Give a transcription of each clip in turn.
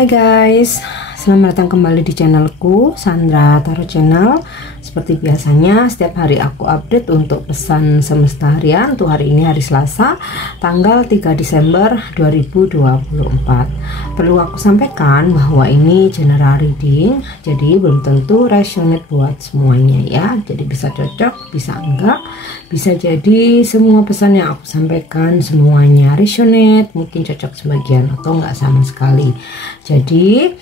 Hai guys, selamat datang kembali di channelku, Sandra Tarot Channel. Seperti biasanya, setiap hari aku update untuk pesan semesta harian. Untuk hari ini hari Selasa, tanggal 3 Desember 2024. Perlu aku sampaikan bahwa ini general reading, jadi belum tentu resonate buat semuanya ya. Jadi bisa cocok, bisa enggak. Bisa jadi semua pesan yang aku sampaikan semuanya resonate, mungkin cocok sebagian atau enggak sama sekali. Jadi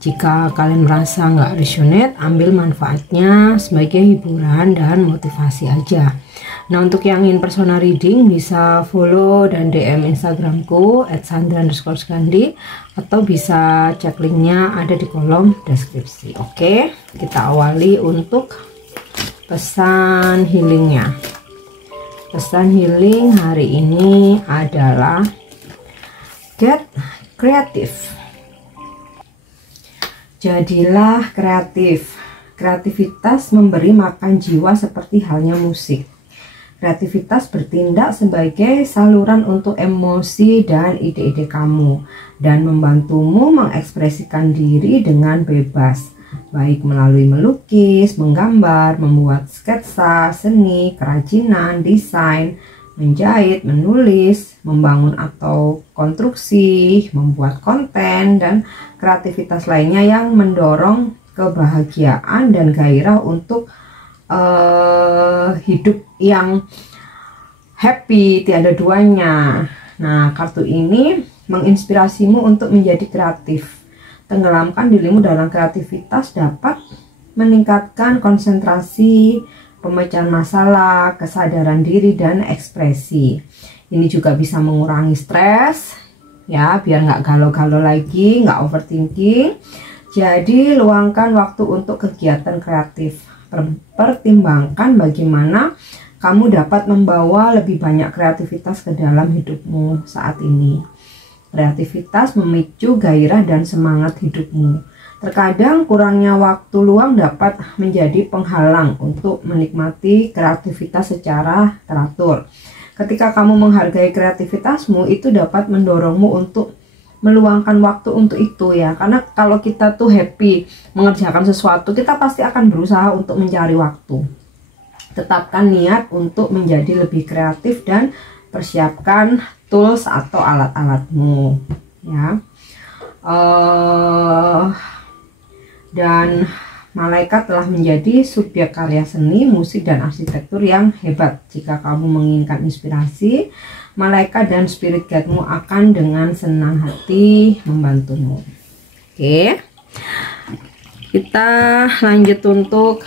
jika kalian merasa nggak resonate, ambil manfaatnya sebagai hiburan dan motivasi aja. Nah, untuk yang ingin personal reading bisa follow dan DM Instagramku @sandra_skandi atau bisa cek linknya ada di kolom deskripsi. Oke, kita awali untuk pesan healingnya. Pesan healing hari ini adalah get creative. Jadilah kreatif. Kreativitas memberi makan jiwa seperti halnya musik. Kreativitas bertindak sebagai saluran untuk emosi dan ide-ide kamu dan membantumu mengekspresikan diri dengan bebas, baik melalui melukis, menggambar, membuat sketsa, seni, kerajinan, desain, menjahit, menulis, membangun atau konstruksi, membuat konten, dan kreativitas lainnya yang mendorong kebahagiaan dan gairah untuk hidup yang happy, tiada duanya. Nah, kartu ini menginspirasimu untuk menjadi kreatif. Tenggelamkan dirimu dalam kreativitas dapat meningkatkan konsentrasi, pemecahan masalah, kesadaran diri, dan ekspresi. Ini juga bisa mengurangi stres ya, biar nggak galau-galau lagi, nggak overthinking. Jadi luangkan waktu untuk kegiatan kreatif. Pertimbangkan bagaimana kamu dapat membawa lebih banyak kreativitas ke dalam hidupmu saat ini. Kreativitas memicu gairah dan semangat hidupmu. Terkadang kurangnya waktu luang dapat menjadi penghalang untuk menikmati kreativitas secara teratur. Ketika kamu menghargai kreativitasmu, itu dapat mendorongmu untuk meluangkan waktu untuk itu ya. Karena kalau kita tuh happy mengerjakan sesuatu, kita pasti akan berusaha untuk mencari waktu. Tetapkan niat untuk menjadi lebih kreatif dan persiapkan tools atau alat-alatmu ya. Dan malaikat telah menjadi subjek karya seni, musik, dan arsitektur yang hebat. Jika kamu menginginkan inspirasi, malaikat dan spirit guide-mu akan dengan senang hati membantumu. Oke, kita lanjut untuk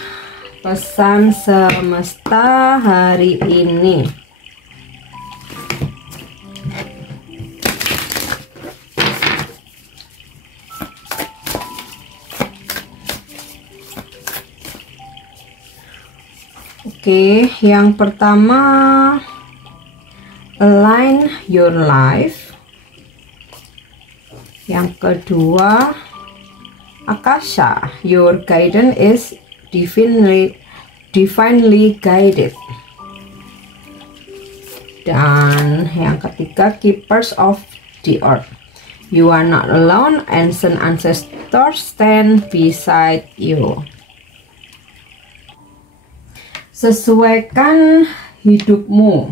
pesan semesta hari ini. Oke, yang pertama align your life. Yang kedua Akasha, your guidance is divinely guided. Dan yang ketiga keepers of the earth, you are not alone, ancient ancestors stand beside you. Sesuaikan hidupmu.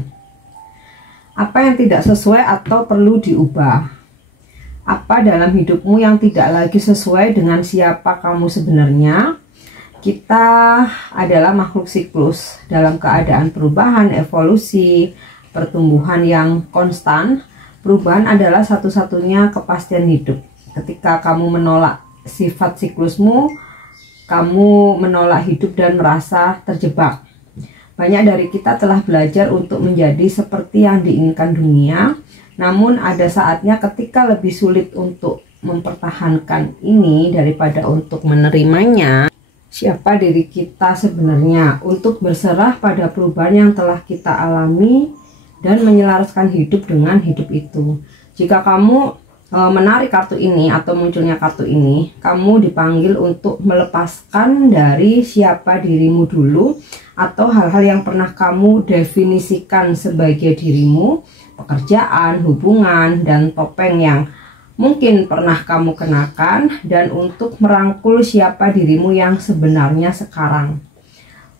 Apa yang tidak sesuai atau perlu diubah? Apa dalam hidupmu yang tidak lagi sesuai dengan siapa kamu sebenarnya? Kita adalah makhluk siklus dalam keadaan perubahan, evolusi, pertumbuhan yang konstan. Perubahan adalah satu-satunya kepastian hidup. Ketika kamu menolak sifat siklusmu, kamu menolak hidup dan merasa terjebak. Banyak dari kita telah belajar untuk menjadi seperti yang diinginkan dunia, namun ada saatnya ketika lebih sulit untuk mempertahankan ini daripada untuk menerimanya. Siapa diri kita sebenarnya, untuk berserah pada perubahan yang telah kita alami dan menyelaraskan hidup dengan hidup itu. Jika kamu menarik kartu ini atau munculnya kartu ini, kamu dipanggil untuk melepaskan dari siapa dirimu dulu atau hal-hal yang pernah kamu definisikan sebagai dirimu, pekerjaan, hubungan, dan topeng yang mungkin pernah kamu kenakan, dan untuk merangkul siapa dirimu yang sebenarnya sekarang.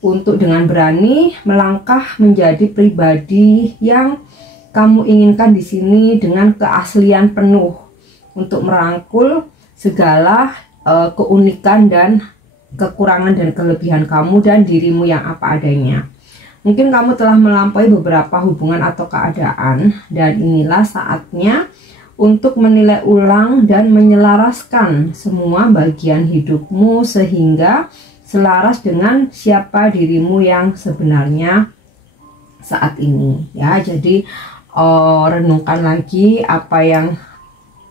Untuk dengan berani melangkah menjadi pribadi yang kamu inginkan di sini dengan keaslian penuh, untuk merangkul segala keunikan dan kekurangan dan kelebihan kamu dan dirimu yang apa adanya. Mungkin kamu telah melampaui beberapa hubungan atau keadaan, dan inilah saatnya untuk menilai ulang dan menyelaraskan semua bagian hidupmu sehingga selaras dengan siapa dirimu yang sebenarnya saat ini, ya. Jadi renungkan lagi apa yang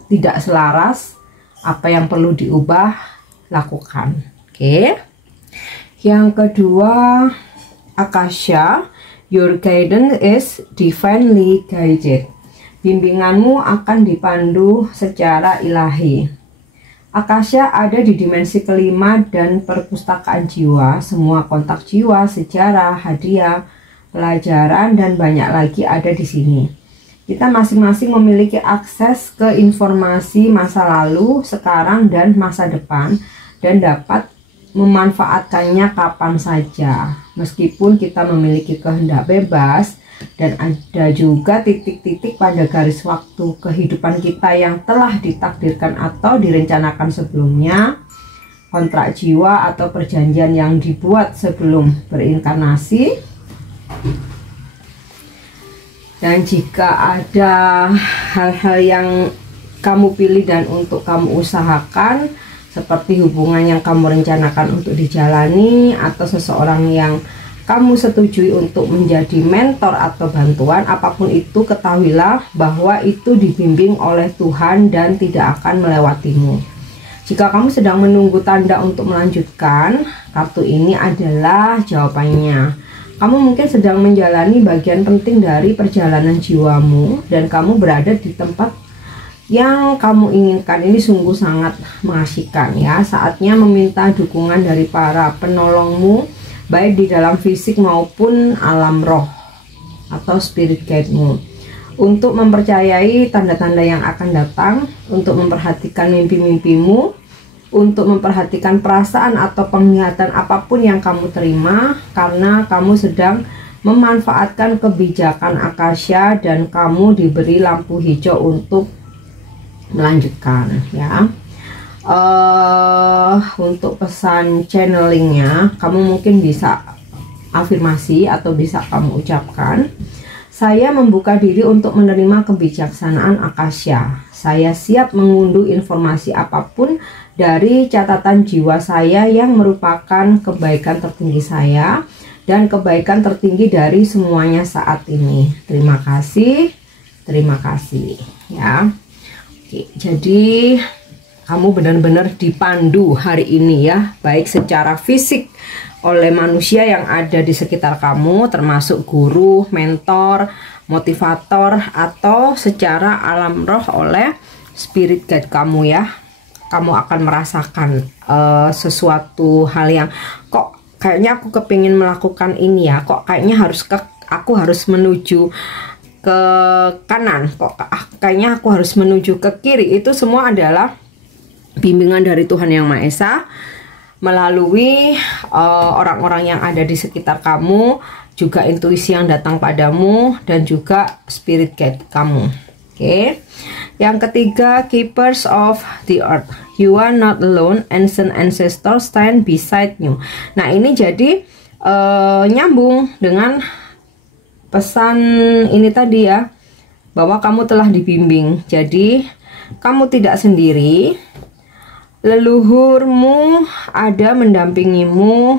tidak selaras, apa yang perlu diubah, lakukan. Oke. Yang kedua, Akasha, your guidance is divinely guided. Bimbinganmu akan dipandu secara ilahi. Akasha ada di dimensi kelima dan perpustakaan jiwa. Semua kontak jiwa, sejarah, hadiah, pelajaran, dan banyak lagi ada di sini. Kita masing-masing memiliki akses ke informasi masa lalu, sekarang, dan masa depan, dan dapat memanfaatkannya kapan saja. Meskipun kita memiliki kehendak bebas, dan ada juga titik-titik pada garis waktu kehidupan kita yang telah ditakdirkan atau direncanakan sebelumnya, kontrak jiwa atau perjanjian yang dibuat sebelum berinkarnasi. Dan jika ada hal-hal yang kamu pilih dan untuk kamu usahakan, seperti hubungan yang kamu rencanakan untuk dijalani, atau seseorang yang kamu setujui untuk menjadi mentor atau bantuan, apapun itu, ketahuilah bahwa itu dibimbing oleh Tuhan dan tidak akan melewatimu. Jika kamu sedang menunggu tanda untuk melanjutkan, kartu ini adalah jawabannya. Kamu mungkin sedang menjalani bagian penting dari perjalanan jiwamu, dan kamu berada di tempat yang kamu inginkan. Ini sungguh sangat mengasihkan, ya. Saatnya meminta dukungan dari para penolongmu, baik di dalam fisik maupun alam roh atau spirit guide-mu, untuk mempercayai tanda-tanda yang akan datang, untuk memperhatikan mimpi-mimpimu, untuk memperhatikan perasaan atau penglihatan apapun yang kamu terima, karena kamu sedang memanfaatkan kebijakan Akasha dan kamu diberi lampu hijau untuk melanjutkan, ya. Untuk pesan channelingnya, kamu mungkin bisa afirmasi atau bisa kamu ucapkan, saya membuka diri untuk menerima kebijaksanaan Akasha. Saya siap mengunduh informasi apapun dari catatan jiwa saya yang merupakan kebaikan tertinggi saya dan kebaikan tertinggi dari semuanya saat ini. Terima kasih, ya. Oke, jadi kamu benar-benar dipandu hari ini, ya, baik secara fisik oleh manusia yang ada di sekitar kamu, termasuk guru, mentor, motivator, atau secara alam roh oleh spirit guide kamu, ya. Kamu akan merasakan sesuatu hal yang kok kayaknya aku kepingin melakukan ini, ya, kok kayaknya aku harus menuju ke kanan, kok kayaknya aku harus menuju ke kiri. Itu semua adalah bimbingan dari Tuhan Yang Maha Esa melalui orang-orang yang ada di sekitar kamu, juga intuisi yang datang padamu, dan juga spirit guide kamu. Oke. Yang ketiga, keepers of the earth, you are not alone, ancient ancestors stand beside you. Nah, ini jadi nyambung dengan pesan ini tadi, ya, bahwa kamu telah dibimbing. Jadi kamu tidak sendiri. Leluhurmu ada mendampingimu,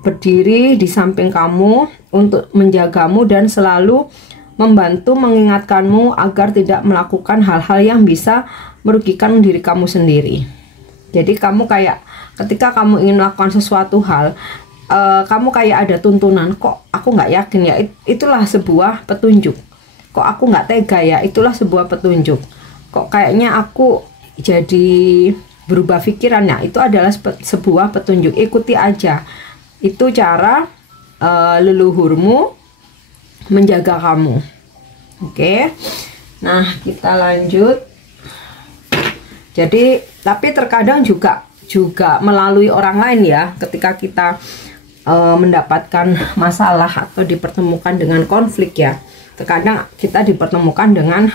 berdiri di samping kamu untuk menjagamu dan selalu membantu mengingatkanmu agar tidak melakukan hal-hal yang bisa merugikan diri kamu sendiri. Jadi kamu kayak ketika kamu ingin melakukan sesuatu hal, kamu kayak ada tuntunan, kok aku nggak yakin, ya, itulah sebuah petunjuk. Kok aku nggak tega, ya, itulah sebuah petunjuk. Kok kayaknya aku jadi berubah pikirannya, itu adalah sebuah petunjuk. Ikuti aja, itu cara leluhurmu menjaga kamu. Oke. Nah, kita lanjut. Jadi tapi terkadang juga melalui orang lain ya, ketika kita mendapatkan masalah atau dipertemukan dengan konflik ya, terkadang kita dipertemukan dengan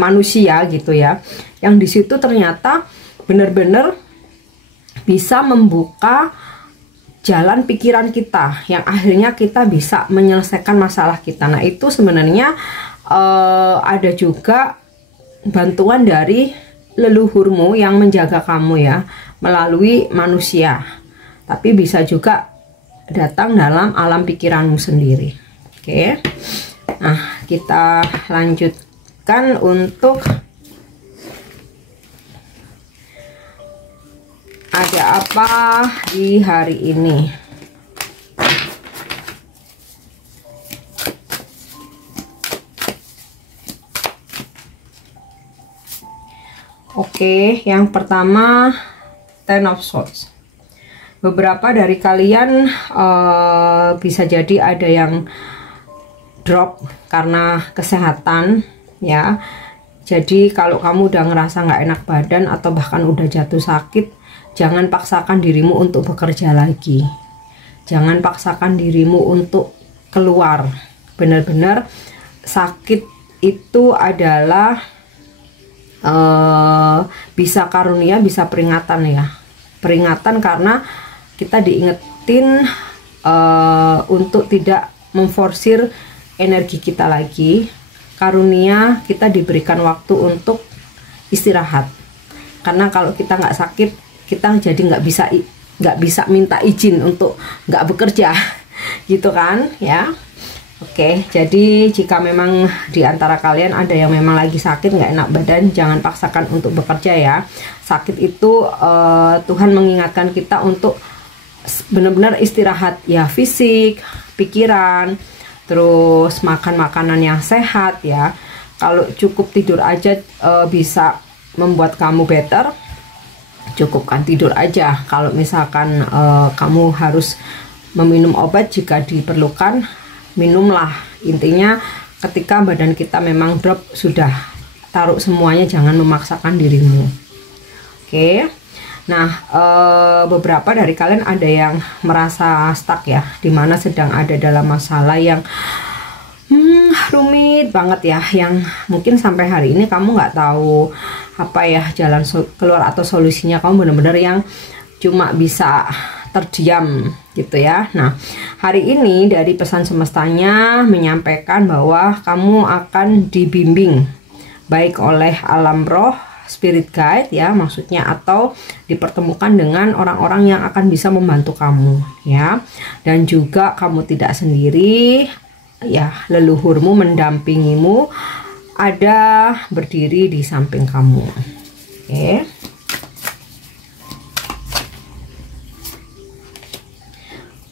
manusia gitu ya, yang di situ ternyata benar-benar bisa membuka jalan pikiran kita, yang akhirnya kita bisa menyelesaikan masalah kita. Nah itu sebenarnya ada juga bantuan dari leluhurmu yang menjaga kamu ya, melalui manusia, tapi bisa juga datang dalam alam pikiranmu sendiri. Oke, nah kita lanjutkan untuk ada apa di hari ini. Oke, yang pertama Ten of Swords. Beberapa dari kalian bisa jadi ada yang drop karena kesehatan ya. Jadi kalau kamu udah ngerasa nggak enak badan atau bahkan udah jatuh sakit, jangan paksakan dirimu untuk bekerja lagi. Jangan paksakan dirimu untuk keluar. Benar-benar sakit itu adalah bisa karunia, bisa peringatan ya. Peringatan karena kita diingetin untuk tidak memforsir energi kita lagi. Karunia kita diberikan waktu untuk istirahat. Karena kalau kita nggak sakit, kita jadi nggak bisa minta izin untuk nggak bekerja, gitu kan ya. Oke, jadi jika memang di antara kalian ada yang memang lagi sakit, nggak enak badan, jangan paksakan untuk bekerja ya. Sakit itu Tuhan mengingatkan kita untuk benar-benar istirahat ya, fisik, pikiran, terus makan makanan yang sehat ya. Kalau cukup tidur aja bisa membuat kamu better, cukupkan tidur aja. Kalau misalkan kamu harus meminum obat, jika diperlukan minumlah. Intinya ketika badan kita memang drop, sudah taruh semuanya, jangan memaksakan dirimu. Oke. Nah, beberapa dari kalian ada yang merasa stuck ya, dimana sedang ada dalam masalah yang rumit banget ya, yang mungkin sampai hari ini kamu nggak tahu apa ya jalan keluar atau solusinya. Kamu benar-benar yang cuma bisa terdiam gitu ya. Nah, hari ini dari pesan semestanya menyampaikan bahwa kamu akan dibimbing baik oleh alam roh, spirit guide ya maksudnya, atau dipertemukan dengan orang-orang yang akan bisa membantu kamu ya. Dan juga kamu tidak sendiri ya, leluhurmu mendampingimu, ada berdiri di samping kamu. Oke.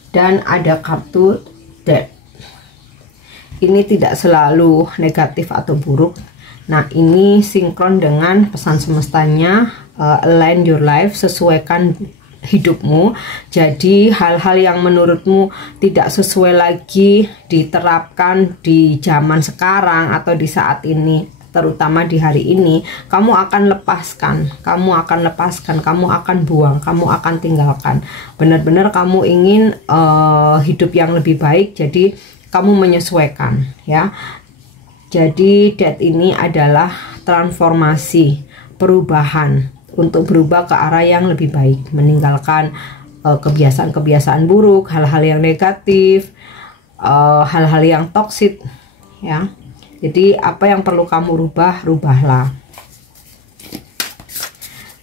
Dan ada kartu Death. Ini tidak selalu negatif atau buruk. Nah, ini sinkron dengan pesan semestanya, align your life, sesuaikan hidupmu. Jadi hal-hal yang menurutmu tidak sesuai lagi diterapkan di zaman sekarang atau di saat ini, terutama di hari ini, kamu akan lepaskan, kamu akan buang, kamu akan tinggalkan. Benar-benar kamu ingin hidup yang lebih baik, jadi kamu menyesuaikan ya. Jadi Death ini adalah transformasi, perubahan untuk berubah ke arah yang lebih baik, meninggalkan kebiasaan-kebiasaan buruk, hal-hal yang negatif, hal-hal yang toksik ya. Jadi apa yang perlu kamu rubah, rubahlah.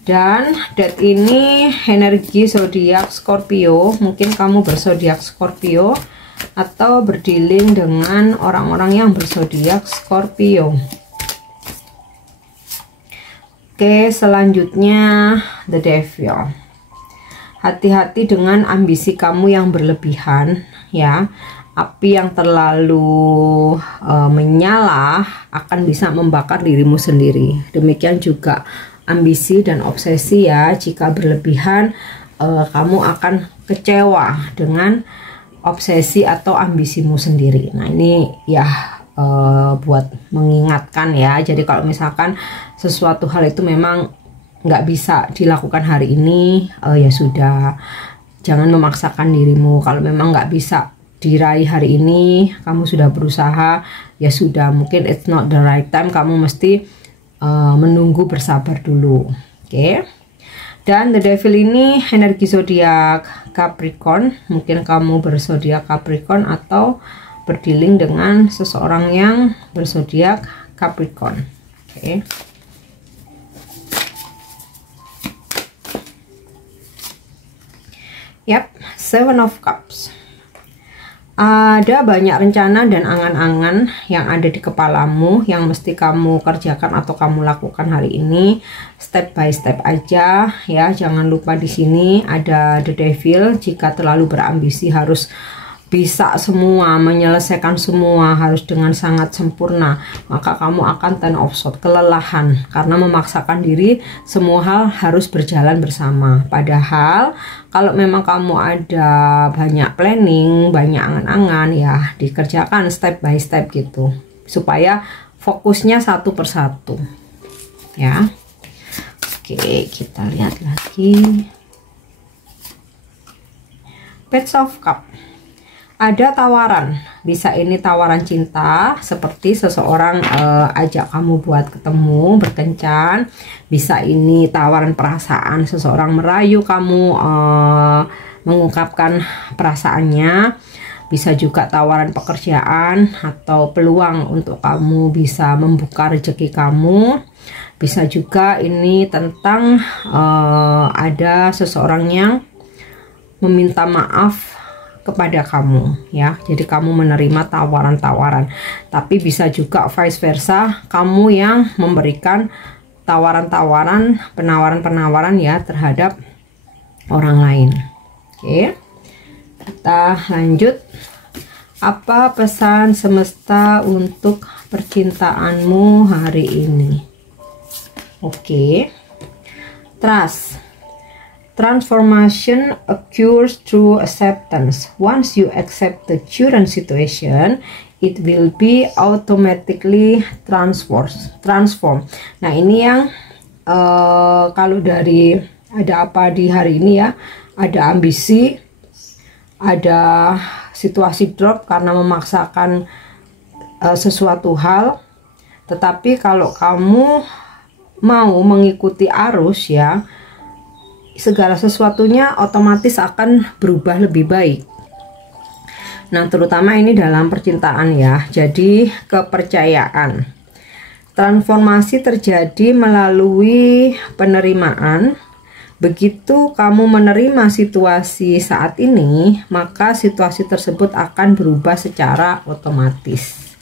Dan Death ini energi zodiak Scorpio. Mungkin kamu berzodiak Scorpio atau berdealing dengan orang-orang yang berzodiak Scorpio. Oke, selanjutnya The Devil. Hati-hati dengan ambisi kamu yang berlebihan ya. Api yang terlalu menyala akan bisa membakar dirimu sendiri. Demikian juga ambisi dan obsesi ya. Jika berlebihan, kamu akan kecewa dengan obsesi atau ambisimu sendiri. Nah, ini ya buat mengingatkan ya. Jadi kalau misalkan sesuatu hal itu memang nggak bisa dilakukan hari ini, ya sudah, jangan memaksakan dirimu. Kalau memang nggak bisa diraih hari ini, kamu sudah berusaha, ya sudah, mungkin it's not the right time, kamu mesti menunggu, bersabar dulu. Oke. Dan the devil ini energi zodiak Capricorn, mungkin kamu berzodiak Capricorn atau berdealing dengan seseorang yang berzodiak Capricorn. Oke. Yap, Seven of Cups. Ada banyak rencana dan angan-angan yang ada di kepalamu yang mesti kamu kerjakan atau kamu lakukan hari ini, step by step aja ya. Jangan lupa di sini ada the devil. Jika terlalu berambisi harus bisa semua, menyelesaikan semua harus dengan sangat sempurna, maka kamu akan ten of swords, kelelahan karena memaksakan diri semua hal harus berjalan bersama. Padahal kalau memang kamu ada banyak planning, banyak angan-angan, ya dikerjakan step by step gitu, supaya fokusnya satu persatu ya. Oke, kita lihat lagi Page of Cup. Ada tawaran, bisa ini tawaran cinta, seperti seseorang ajak kamu buat ketemu, berkencan. Bisa ini tawaran perasaan, seseorang merayu kamu mengungkapkan perasaannya. Bisa juga tawaran pekerjaan atau peluang untuk kamu bisa membuka rezeki kamu. Bisa juga ini tentang ada seseorang yang meminta maaf kepada kamu ya, jadi kamu menerima tawaran-tawaran. Tapi bisa juga vice versa, kamu yang memberikan tawaran-tawaran, penawaran-penawaran ya terhadap orang lain. Oke, kita lanjut. Apa pesan semesta untuk percintaanmu hari ini? Oke, trust. Transformation occurs through acceptance. Once you accept the current situation, it will be automatically transform. Nah, ini yang kalau dari ada apa di hari ini ya, ada ambisi, ada situasi drop karena memaksakan sesuatu hal. Tetapi kalau kamu mau mengikuti arus ya, segala sesuatunya otomatis akan berubah lebih baik. Nah, terutama ini dalam percintaan ya. Jadi kepercayaan. Transformasi terjadi melalui penerimaan. Begitu kamu menerima situasi saat ini, maka situasi tersebut akan berubah secara otomatis.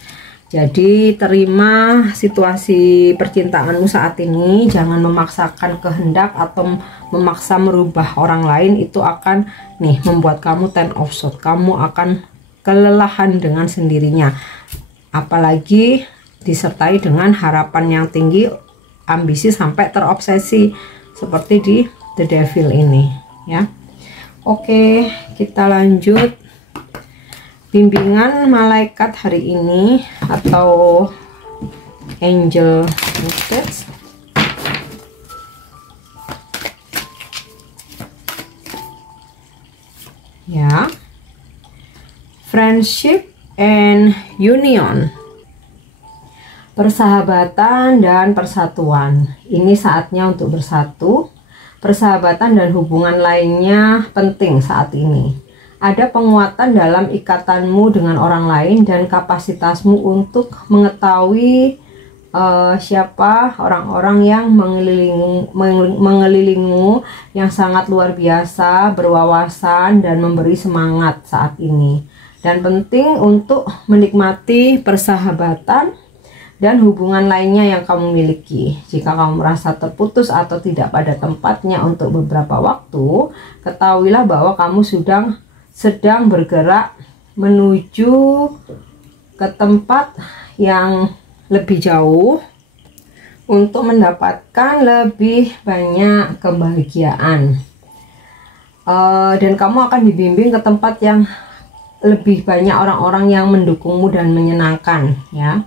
Jadi terima situasi percintaanmu saat ini, jangan memaksakan kehendak atau memaksa merubah orang lain. Itu akan nih membuat kamu ten of swords, kamu akan kelelahan dengan sendirinya. Apalagi disertai dengan harapan yang tinggi, ambisi sampai terobsesi seperti di the devil ini ya. Oke, kita lanjut. Bimbingan malaikat hari ini atau angel message. Ya. Friendship and union. Persahabatan dan persatuan. Ini saatnya untuk bersatu. Persahabatan dan hubungan lainnya penting saat ini. Ada penguatan dalam ikatanmu dengan orang lain dan kapasitasmu untuk mengetahui siapa orang-orang yang mengelilingimu yang sangat luar biasa, berwawasan dan memberi semangat saat ini. Dan penting untuk menikmati persahabatan dan hubungan lainnya yang kamu miliki. Jika kamu merasa terputus atau tidak pada tempatnya untuk beberapa waktu, ketahuilah bahwa kamu sedang bergerak menuju ke tempat yang lebih jauh untuk mendapatkan lebih banyak kebahagiaan. Dan kamu akan dibimbing ke tempat yang lebih banyak orang-orang yang mendukungmu dan menyenangkan ya.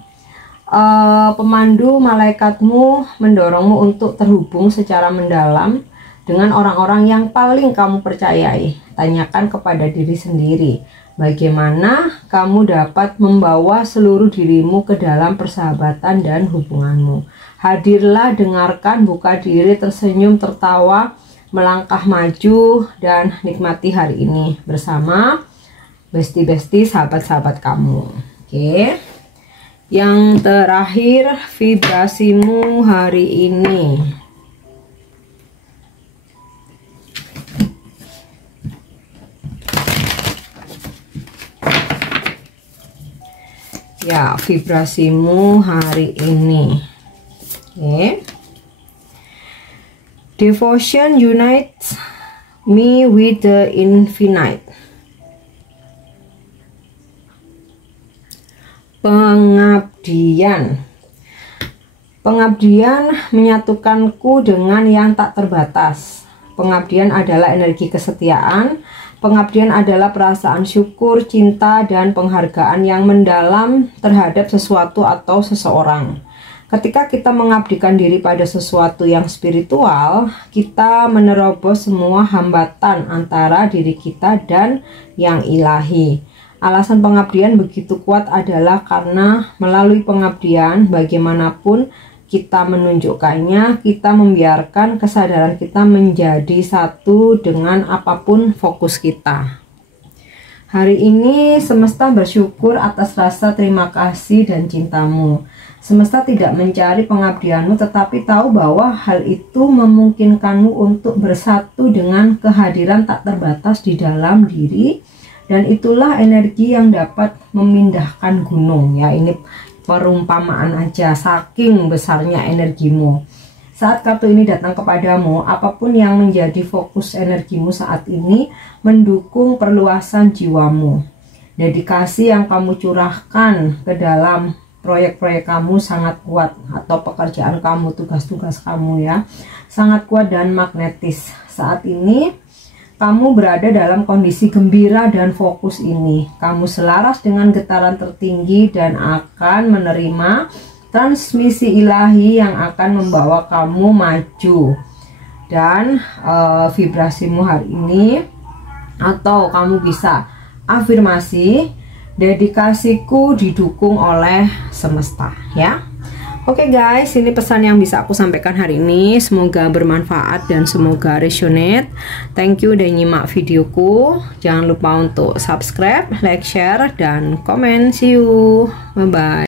pemandu malaikatmu mendorongmu untuk terhubung secara mendalam dengan orang-orang yang paling kamu percayai. Tanyakan kepada diri sendiri, bagaimana kamu dapat membawa seluruh dirimu ke dalam persahabatan dan hubunganmu. Hadirlah, dengarkan, buka diri, tersenyum, tertawa, melangkah maju, dan nikmati hari ini bersama besti-besti sahabat-sahabat kamu. Oke. Yang terakhir, vibrasimu hari ini. Ya, vibrasimu hari ini. Oke. Devotion unites me with the infinite. Pengabdian. Pengabdian menyatukanku dengan yang tak terbatas. Pengabdian adalah energi kesetiaan. Pengabdian adalah perasaan syukur, cinta, dan penghargaan yang mendalam terhadap sesuatu atau seseorang. Ketika kita mengabdikan diri pada sesuatu yang spiritual, kita menerobos semua hambatan antara diri kita dan yang ilahi. Alasan pengabdian begitu kuat adalah karena melalui pengabdian, bagaimanapun kita menunjukkannya, kita membiarkan kesadaran kita menjadi satu dengan apapun fokus kita. Hari ini semesta bersyukur atas rasa terima kasih dan cintamu. Semesta tidak mencari pengabdianmu, tetapi tahu bahwa hal itu memungkinkanmu untuk bersatu dengan kehadiran tak terbatas di dalam diri. Dan itulah energi yang dapat memindahkan gunung. Ya, ini perumpamaan aja, saking besarnya energimu. Saat kartu ini datang kepadamu, apapun yang menjadi fokus energimu saat ini mendukung perluasan jiwamu. Dedikasi yang kamu curahkan ke dalam proyek-proyek kamu sangat kuat, atau pekerjaan kamu, tugas-tugas kamu ya, sangat kuat dan magnetis. Saat ini kamu berada dalam kondisi gembira dan fokus ini. Kamu selaras dengan getaran tertinggi dan akan menerima transmisi ilahi yang akan membawa kamu maju. Dan vibrasimu hari ini, atau kamu bisa afirmasi, dedikasiku didukung oleh semesta ya. Oke guys, ini pesan yang bisa aku sampaikan hari ini. Semoga bermanfaat dan semoga resonate. Thank you udah nyimak videoku. Jangan lupa untuk subscribe, like, share, dan komen. See you. Bye bye.